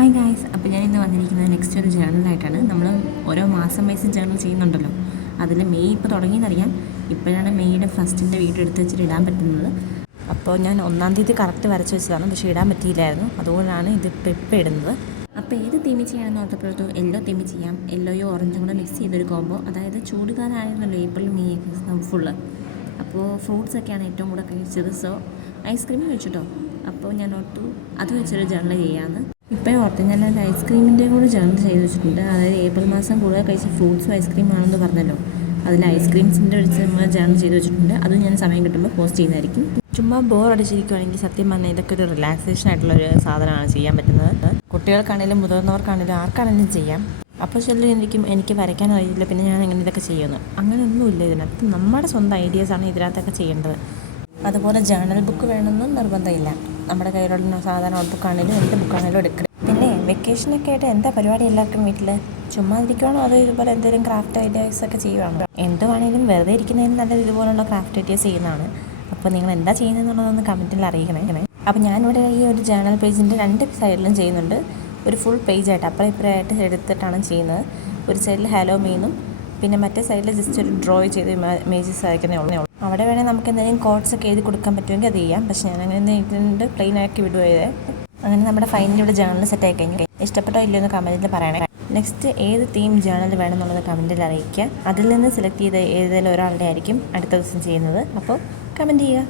Hi guys, അപ്പോൾ ഞാൻ ഇന്ന് വന്നിരിക്കുന്നത് നെക്സ്റ്റ് ഒരു ജേർണലായിട്ടാണ്. നമ്മൾ ഓരോ മാസം വൈസ് ജേർണൽ ചെയ്യുന്നുണ്ടല്ലോ. അതിൽ മെയ് ഇപ്പോൾ തുടങ്ങിയെന്നറിയാം. ഇപ്പോഴാണ് മെയ്യുടെ ഫസ്റ്റിൻ്റെ വീഡിയോ എടുത്ത് വെച്ചിട്ട് ഇടാൻ പറ്റുന്നത്. അപ്പോൾ ഞാൻ 1-ാം തീയതി കറക്റ്റ് വരച്ച് വെച്ചതാണ്, പക്ഷേ ഇടാൻ പറ്റിയില്ലായിരുന്നു. അതുകൊണ്ടാണ് ഇത് ഇപ്പോൾ ഇടുന്നത്. അപ്പോൾ ഏത് തീമി ചെയ്യണമെന്ന് ഓർത്തപ്പോഴത്തോ യെല്ലോ തീമി ചെയ്യാം. യെല്ലോയോ ഓറഞ്ചും കൂടെ മിക്സ് ചെയ്തൊരു കോംബോ. അതായത് ചൂടുകാലം ആയിരുന്നല്ലോ ഏപ്രിൽ മെയ് ഫുള്ള്. അപ്പോൾ ഫ്രൂട്ട്സൊക്കെയാണ് ഏറ്റവും കൂടെ കഴിച്ചത്. സോ ഐസ്ക്രീം കഴിച്ചിട്ടോ. അപ്പോൾ ഞാൻ ഓർത്തു അത് വെച്ചൊരു ജേർണൽ ചെയ്യാമെന്ന്. ഇപ്പോൾ ഓർത്ത് ഞാൻ ഒരു ഐസ്ക്രീമിൻ്റെ കൂടെ ജേർണൽ ചെയ്ത് വെച്ചിട്ടുണ്ട്. അതായത് ഏപ്രിൽ മാസം കൂടുതൽ കഴിച്ച ഫ്രൂട്ട്സും ഐസ്ക്രീമാണെന്ന് പറഞ്ഞല്ലോ. അതിൽ ഐസ്ക്രീംസിൻ്റെ ഒരു ജേർണൽ ചെയ്ത് വെച്ചിട്ടുണ്ട്. അത് ഞാൻ സമയം കിട്ടുമ്പോൾ പോസ്റ്റ് ചെയ്യുന്നതായിരിക്കും. ചുമ്മാ ബോർ അടിച്ചിരിക്കുകയാണെങ്കിൽ സത്യം പറഞ്ഞാൽ ഇതൊക്കെ ഒരു റിലാക്സേഷൻ ആയിട്ടുള്ളൊരു സാധനമാണ് ചെയ്യാൻ പറ്റുന്നത്. കുട്ടികൾക്കാണെങ്കിലും മുതിർന്നവർക്കാണെങ്കിലും ആർക്കാണെങ്കിലും ചെയ്യാം. അപ്പോൾ ചിലരിക്കും എനിക്ക് വരയ്ക്കാൻ അറിയില്ല, പിന്നെ ഞാൻ എങ്ങനെ ഇതൊക്കെ ചെയ്യുന്നു, അങ്ങനെയൊന്നുമില്ല. ഇതിനകത്ത് നമ്മുടെ സ്വന്തം ഐഡിയാസാണ് ഇതിനകത്തൊക്കെ ചെയ്യേണ്ടത്. അതുപോലെ ജേർണൽ ബുക്ക് വേണമെന്നും നിർബന്ധമില്ല. നമ്മുടെ കയ്യിലുള്ള സാധാരണ നോട്ട് ബുക്കാണെങ്കിലും എന്ത് ബുക്കാണെങ്കിലും എടുക്കണം. പിന്നെ വെക്കേഷനൊക്കെ ആയിട്ട് എന്താ പരിപാടി എല്ലാവർക്കും വീട്ടിൽ? ചുമ്മാ ഇരിക്കുവാണോ അതോ ഇതുപോലെ എന്തെങ്കിലും ക്രാഫ്റ്റ് ഐഡിയാസ് ഒക്കെ ചെയ്യുവാണോ? എന്തുവാണെങ്കിലും വെറുതെ ഇരിക്കുന്നതിന് നല്ലത് ഇതുപോലുള്ള ക്രാഫ്റ്റ് ഐഡിയാസ് ചെയ്യുന്നതാണ്. അപ്പോൾ നിങ്ങൾ എന്താ ചെയ്യുന്നതെന്നുള്ളതൊന്ന് കമൻറ്റിൽ അറിയിക്കണേ. അപ്പോൾ ഞാനിവിടെ ഈ ഒരു ജേർണൽ പേജിൻ്റെ 2 സൈഡിലും ചെയ്യുന്നുണ്ട്. ഒരു ഫുൾ പേജായിട്ട് അപ്പുറം ഇപ്പുറമായിട്ട് എടുത്തിട്ടാണ് ചെയ്യുന്നത്. ഒരു സൈഡിൽ ഹലോ മീനും പിന്നെ മറ്റേ സൈഡിൽ ജസ്റ്റ് ഒരു ഡ്രോ ചെയ്ത് ഇമേജസ് അയക്കുന്നേ ഉള്ളൂ. അവിടെ വേണേൽ നമുക്ക് എന്തെങ്കിലും കോഡ്സ് ഒക്കെ എഴുതി കൊടുക്കാൻ പറ്റുമെങ്കിൽ അത് ചെയ്യാം. പക്ഷേ ഞാൻ അങ്ങനെ ഇതിൻ്റെ പ്ലെയിൻ ആക്കി വിടുകയെ. അങ്ങനെ നമ്മുടെ ഫൈനൽ ഇവിടെ ജേർണൽ സെറ്റ് ആയി കഴിഞ്ഞു. ഇഷ്ടപ്പെട്ടോ ഇല്ലയോ എന്ന് കമൻറ്റിൽ പറയണേ. നെക്സ്റ്റ് ഏത് തീം ജേർണൽ വേണമെന്നുള്ളത് കമൻറ്റിൽ അറിയിക്കുക. അതിൽ നിന്ന് സെലക്ട് ചെയ്ത് ഏതെങ്കിലും ഒരാളുടെ ആയിരിക്കും അടുത്ത ദിവസം ചെയ്യുന്നത്. അപ്പോൾ കമൻറ്റ് ചെയ്യുക.